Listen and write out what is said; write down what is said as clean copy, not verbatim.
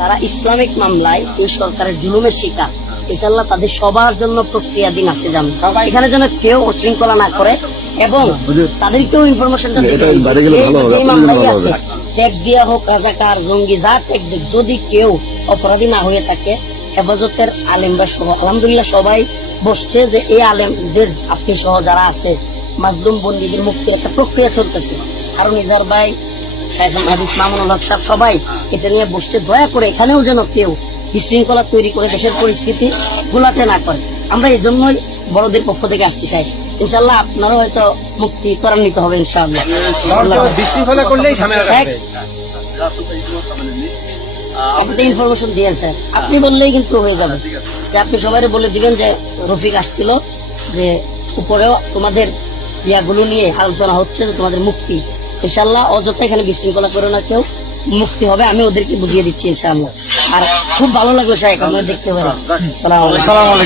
তারা ইসলামিক মামলায় এই সরকারের জুলুমের শিকার, ইনশাল্লাহ তাদের সবার জন্য প্রক্রিয়াধীন আছে, জানো সবাই এখানে যেন কেউ উশৃঙ্খলা না করে এবং তাদেরকেও ইনফরমেশনটা যে মামলায় আছে ট্যাগ দিয়া হোক, রাজাকার জঙ্গি যা ট্যাগ দিক, যদি কেউ অপরাধী না হয়ে থাকে হেফাজতের আলেমরা সহ আলহামদুলিল্লাহ সবাই বসছে যে এই আলেমদের আপনি সহ যারা আছে মাজলুম বন্দীদের মুক্তির একটা প্রক্রিয়া চলতেছে। আর নিজার ভাই শাইখুল হাদিস মামুনুল হক সাহেব সবাই এটা নিয়ে বসছে। দয়া করে এখানেও যেন কেউ বিশৃঙ্খলা তৈরি করে দেশের পরিস্থিতি ঘোলাটে না করে। আমরা এই জন্যই বড়দের পক্ষ থেকে আসছি সাহেব, ইনশাল্লাহ আপনারও হয়তো মুক্তি ত্বরান্বিত হবে ইনশাআল্লাহ। বিশৃঙ্খলা করলেই ঝামেলা লাগবে। আপনি ইনফরমেশন দিয়েন স্যার, আপনি বললেই কিন্তু হয়ে যাবে যে আপনি সবাই বলে দিবেন যে রফিক আসছিল, যে উপরেও তোমাদের ইয়াগুলো নিয়ে আলোচনা হচ্ছে যে তোমাদের মুক্তি, ইনশাল্লাহ অযথা এখানে বিশৃঙ্খলা করে না কেউ, মুক্তি হবে। আমি ওদেরকে বুঝিয়ে দিচ্ছি ইনশাআল্লাহ। আর খুব ভালো লাগলো সাহেব আপনারা দেখতে পারেন। সালাম আলাইকুম।